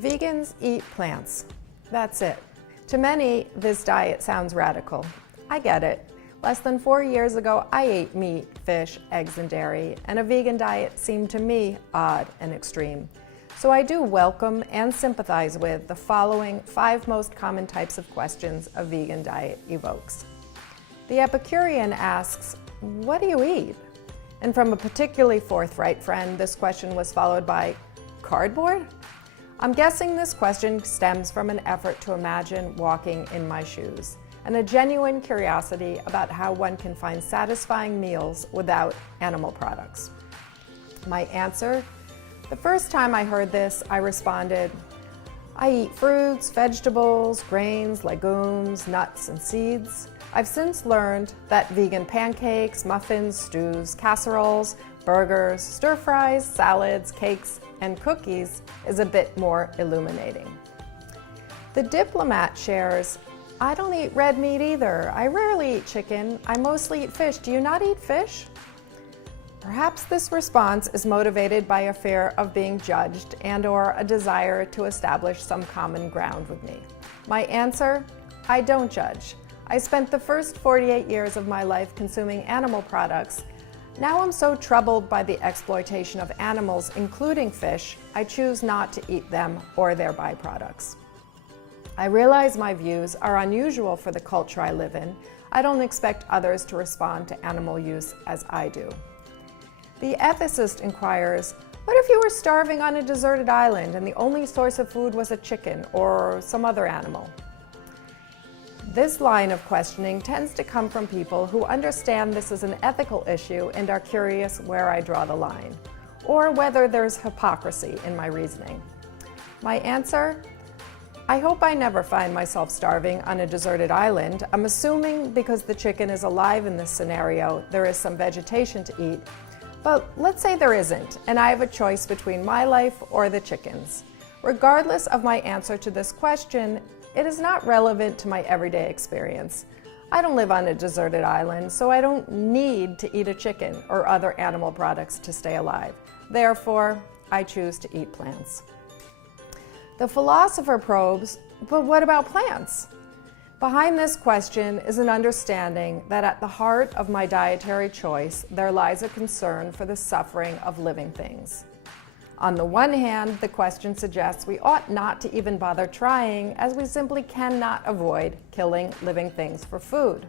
Vegans eat plants. That's it. To many, this diet sounds radical. I get it. Less than 4 years ago, I ate meat, fish, eggs, and dairy, and a vegan diet seemed to me odd and extreme. So I do welcome and sympathize with the following 5 most common types of questions a vegan diet evokes. The Epicurean asks, "What do you eat?" And from a particularly forthright friend, this question was followed by, "Cardboard?" I'm guessing this question stems from an effort to imagine walking in my shoes, and a genuine curiosity about how one can find satisfying meals without animal products. My answer? The first time I heard this, I responded, "I eat fruits, vegetables, grains, legumes, nuts, and seeds." I've since learned that vegan pancakes, muffins, stews, casseroles, burgers, stir-fries, salads, cakes, and cookies is a bit more illuminating. The Diplomat shares, "I don't eat red meat either. I rarely eat chicken. I mostly eat fish. Do you not eat fish?" Perhaps this response is motivated by a fear of being judged and/or a desire to establish some common ground with me. My answer? I don't judge. I spent the first 48 years of my life consuming animal products. Now I'm so troubled by the exploitation of animals, including fish, I choose not to eat them or their byproducts. I realize my views are unusual for the culture I live in. I don't expect others to respond to animal use as I do. The ethicist inquires, what if you were starving on a deserted island and the only source of food was a chicken or some other animal? This line of questioning tends to come from people who understand this is an ethical issue and are curious where I draw the line, or whether there's hypocrisy in my reasoning. My answer? I hope I never find myself starving on a deserted island. I'm assuming because the chicken is alive in this scenario, there is some vegetation to eat. But let's say there isn't, and I have a choice between my life or the chickens. Regardless of my answer to this question, it is not relevant to my everyday experience. I don't live on a deserted island, so I don't need to eat a chicken or other animal products to stay alive. Therefore, I choose to eat plants. The philosopher probes, but what about plants? Behind this question is an understanding that at the heart of my dietary choice, there lies a concern for the suffering of living things. On the one hand, the question suggests we ought not to even bother trying, as we simply cannot avoid killing living things for food.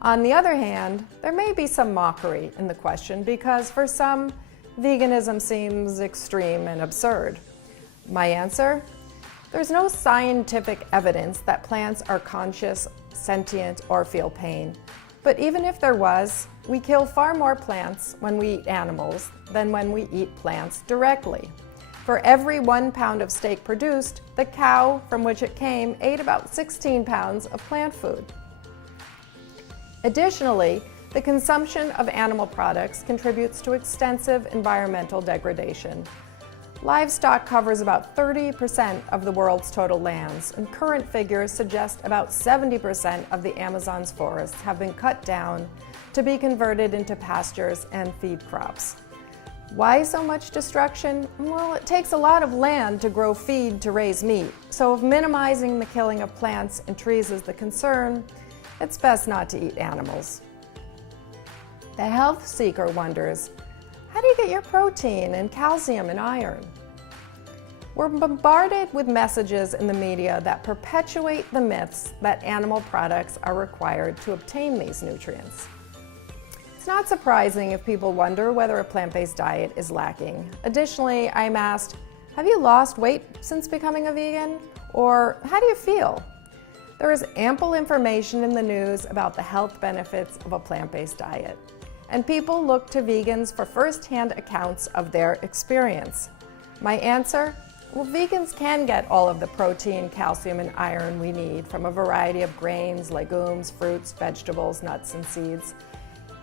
On the other hand, there may be some mockery in the question because for some, veganism seems extreme and absurd. My answer? There's no scientific evidence that plants are conscious, sentient, or feel pain. But even if there was, we kill far more plants when we eat animals than when we eat plants directly. For every 1 pound of steak produced, the cow from which it came ate about 16 pounds of plant food. Additionally, the consumption of animal products contributes to extensive environmental degradation. Livestock covers about 30% of the world's total lands, and current figures suggest about 70% of the Amazon's forests have been cut down to be converted into pastures and feed crops. Why so much destruction? Well, it takes a lot of land to grow feed to raise meat, so if minimizing the killing of plants and trees is the concern, it's best not to eat animals. The health seeker wonders, how do you get your protein and calcium and iron? We're bombarded with messages in the media that perpetuate the myths that animal products are required to obtain these nutrients. It's not surprising if people wonder whether a plant-based diet is lacking. Additionally, I'm asked, have you lost weight since becoming a vegan? Or how do you feel? There is ample information in the news about the health benefits of a plant-based diet, and people look to vegans for first-hand accounts of their experience. My answer? Well, vegans can get all of the protein, calcium, and iron we need from a variety of grains, legumes, fruits, vegetables, nuts, and seeds.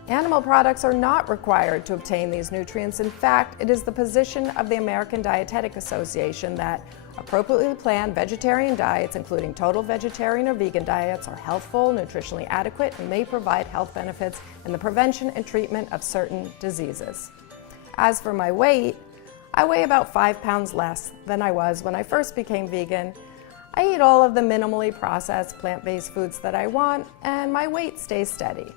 Animal products are not required to obtain these nutrients. In fact, it is the position of the American Dietetic Association that appropriately planned vegetarian diets, including total vegetarian or vegan diets, are healthful, nutritionally adequate, and may provide health benefits in the prevention and treatment of certain diseases. As for my weight, I weigh about 5 pounds less than I was when I first became vegan. I eat all of the minimally processed plant-based foods that I want, and my weight stays steady.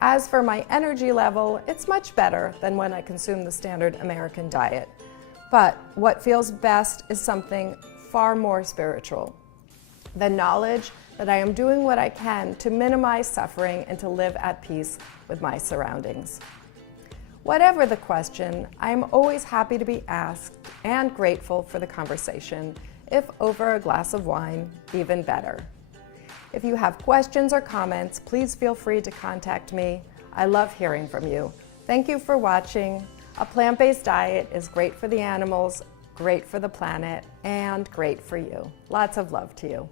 As for my energy level, it's much better than when I consume the standard American diet. But what feels best is something far more spiritual. The knowledge that I am doing what I can to minimize suffering and to live at peace with my surroundings. Whatever the question, I am always happy to be asked and grateful for the conversation. If over a glass of wine, even better. If you have questions or comments, please feel free to contact me. I love hearing from you. Thank you for watching. A plant-based diet is great for the animals, great for the planet, and great for you. Lots of love to you.